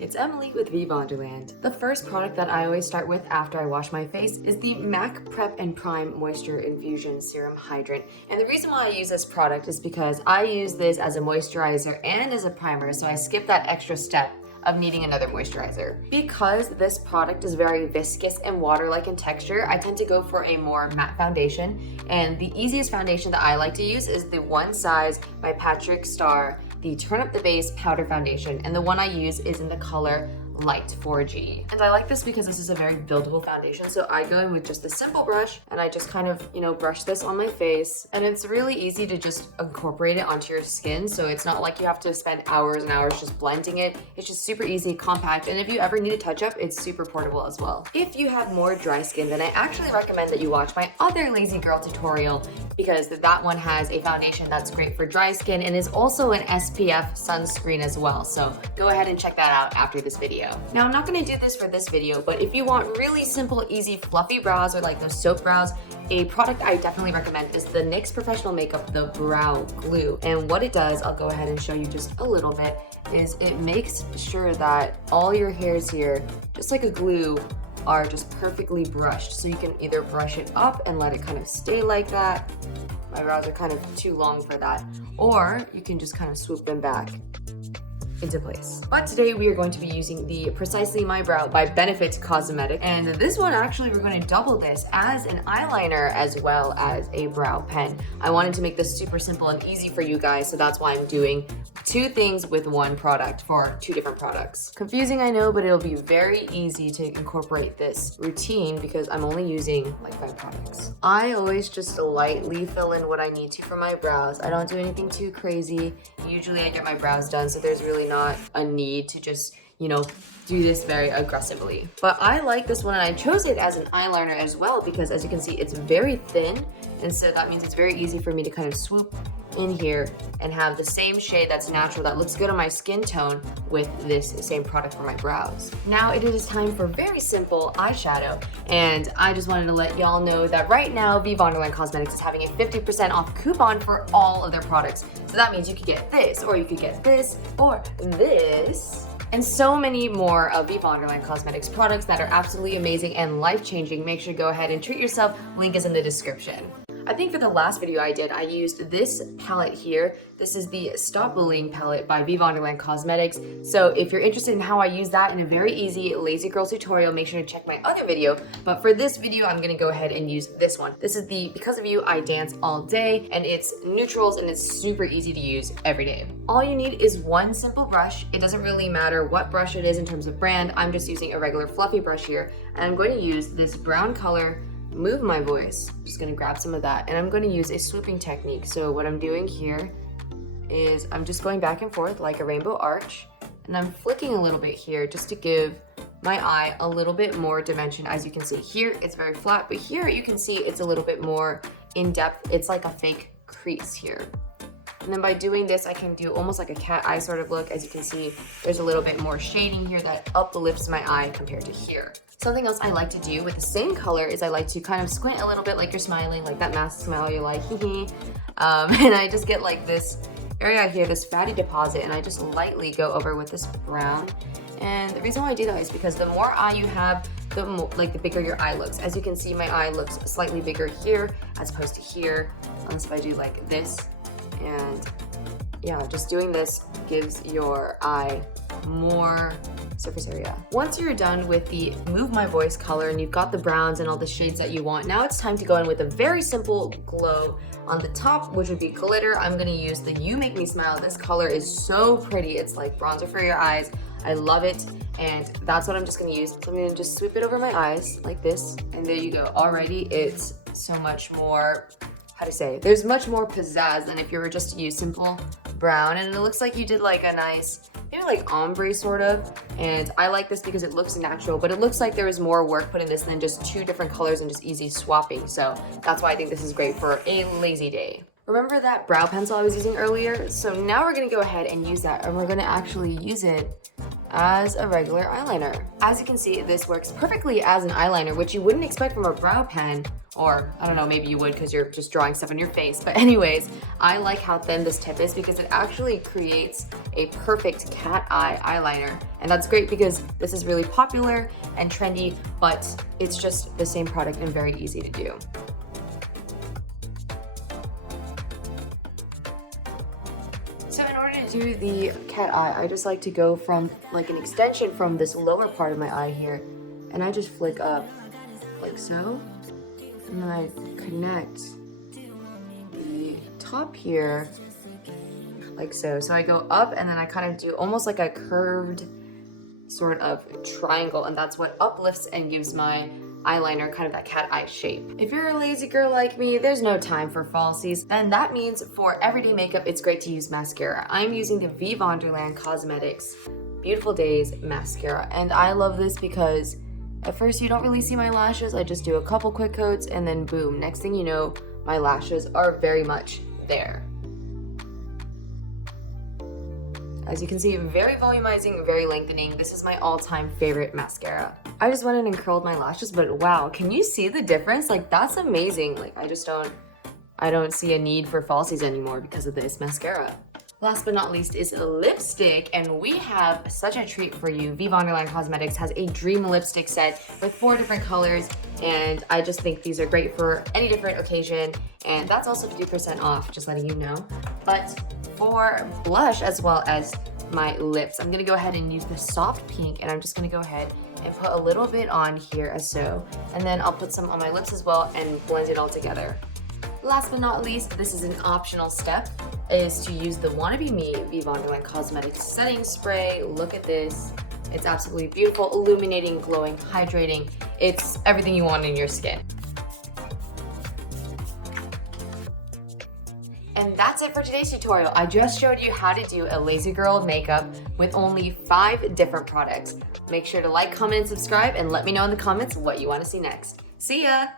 it's Emily with veevonderland. The first product that I always start with after I wash my face is the MAC Prep and Prime Moisture Infusion Serum Hydrant. And the reason why I use this product is because I use this as a moisturizer and as a primer, so I skip that extra step of needing another moisturizer. Because this product is very viscous and water-like in texture, I tend to go for a more matte foundation. And the easiest foundation that I like to use is the One Size by Patrick Starr, the Turn Up the Base Powder Foundation. And the one I use is in the color Light 4G. And I like this because this is a very buildable foundation. So I go in with just a simple brush and I just kind of, brush this on my face. And it's really easy to just incorporate it onto your skin. So it's not like you have to spend hours and hours just blending it. It's just super easy, compact. And if you ever need a touch up, it's super portable as well. If you have more dry skin, then I actually recommend that you watch my other Lazy Girl tutorial, because that one has a foundation that's great for dry skin and is also an SPF sunscreen as well. So go ahead and check that out after this video. Now, I'm not gonna do this for this video, but if you want really simple, easy, fluffy brows or like those soap brows, a product I definitely recommend is the NYX Professional Makeup The Brow Glue. And what it does, I'll go ahead and show you just a little bit, is it makes sure that all your hairs here, just like a glue, are just perfectly brushed. So you can either brush it up and let it kind of stay like that. My brows are kind of too long for that. Or you can just kind of swoop them back into place. But today we are going to be using the Precisely My Brow by Benefit Cosmetic. And this one, actually, we're going to double this as an eyeliner as well as a brow pen. I wanted to make this super simple and easy for you guys, so that's why I'm doing two things with one product for two different products. Confusing, I know, but it'll be very easy to incorporate this routine because I'm only using like 5 products. I always just lightly fill in what I need to for my brows. I don't do anything too crazy. Usually I get my brows done, so there's really not a need to just, do this very aggressively. But I like this one, and I chose it as an eyeliner as well because, as you can see, it's very thin, and so that means it's very easy for me to kind of swoop in here and have the same shade that's natural, that looks good on my skin tone, with this same product for my brows. Now it is time for very simple eyeshadow, and I just wanted to let y'all know that right now veevonderland Cosmetics is having a 50% off coupon for all of their products. So that means you could get this, or you could get this, or this, and so many more of veevonderland Cosmetics products that are absolutely amazing and life-changing. Make sure to go ahead and treat yourself. Link is in the description. I think for the last video I did, I used this palette here. This is the Stop Bullying palette by veevonderland Cosmetics. So if you're interested in how I use that in a very easy lazy girl tutorial, make sure to check my other video. But for this video, I'm gonna go ahead and use this one. This is the Because of You I Dance All Day, and it's neutrals and it's super easy to use every day. All you need is one simple brush. It doesn't really matter what brush it is in terms of brand. I'm just using a regular fluffy brush here, and I'm going to use this brown color Move My Voice. I'm just gonna grab some of that, and I'm gonna use a swooping technique. So what I'm doing here is I'm just going back and forth like a rainbow arch, and I'm flicking a little bit here just to give my eye a little bit more dimension. As you can see here, it's very flat, but here you can see it's a little bit more in depth. It's like a fake crease here. And then by doing this, I can do almost like a cat eye sort of look. As you can see, there's a little bit more shading here that uplifts my eye compared to here. Something else I like to do with the same color is I like to kind of squint a little bit like you're smiling, like that mask smile you're like, hee. And I just get like this area here, this fatty deposit, and I just lightly go over with this brown. And the reason why I do that is because the more eye you have, the bigger your eye looks. As you can see, my eye looks slightly bigger here as opposed to here, unless if I do like this. And yeah, just doing this gives your eye more surface area. Once you're done with the Move My Voice color and you've got the browns and all the shades that you want, now it's time to go in with a very simple glow on the top, which would be glitter. I'm gonna use the You Make Me Smile. This color is so pretty. It's like bronzer for your eyes. I love it, and that's what I'm just gonna use. So I'm gonna just sweep it over my eyes like this, and there you go. Already it's so much more, there's much more pizzazz than if you were just to use simple brown. And it looks like you did like a nice, maybe like ombre sort of. And I like this because it looks natural, but it looks like there was more work put in this than just 2 different colors and just easy swapping. So that's why I think this is great for a lazy day. Remember that brow pencil I was using earlier? So now we're gonna go ahead and use that, and we're gonna actually use it as a regular eyeliner. As you can see, this works perfectly as an eyeliner, which you wouldn't expect from a brow pen, or I don't know, maybe you would because you're just drawing stuff on your face. But anyways, I like how thin this tip is because it actually creates a perfect cat eye eyeliner. And that's great because this is really popular and trendy, but it's just the same product and very easy to do. So in order to do the cat eye, I just like to go from like an extension from this lower part of my eye here, and I just flick up like so, and then I connect the top here like so. So I go up and then I kind of do almost like a curved sort of triangle, and that's what uplifts and gives my eyeliner kind of that cat eye shape. If you're a lazy girl like me, there's no time for falsies, then that means for everyday makeup, it's great to use mascara. I'm using the veevonderland Cosmetics Beautiful Days Mascara, and I love this because at first you don't really see my lashes. I just do a couple quick coats and then boom, next thing you know, my lashes are very much there. As you can see, very volumizing, very lengthening. This is my all-time favorite mascara. I just went in and curled my lashes, but wow, can you see the difference? Like, that's amazing. Like, I don't see a need for falsies anymore because of this mascara. Last but not least is a lipstick, and we have such a treat for you. veevonderland Cosmetics has a dream lipstick set with 4 different colors, and I just think these are great for any different occasion, and that's also 50% off, just letting you know. But for blush as well as my lips, I'm gonna go ahead and use the soft pink, and I'm just gonna go ahead and put a little bit on here as so, and then I'll put some on my lips as well and blend it all together. Last but not least, this is an optional step, is to use the Wanna Be Me veevonderland Cosmetics setting spray. Look at this. It's absolutely beautiful, illuminating, glowing, hydrating. It's everything you want in your skin. And that's it for today's tutorial. I just showed you how to do a lazy girl makeup with only 5 different products. Make sure to like, comment, and subscribe, and let me know in the comments what you want to see next. See ya!